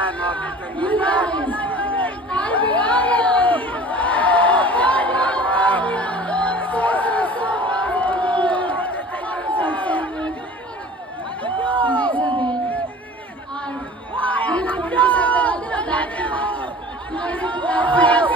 You guys, Alvin, Guys have been, you guys have the platform.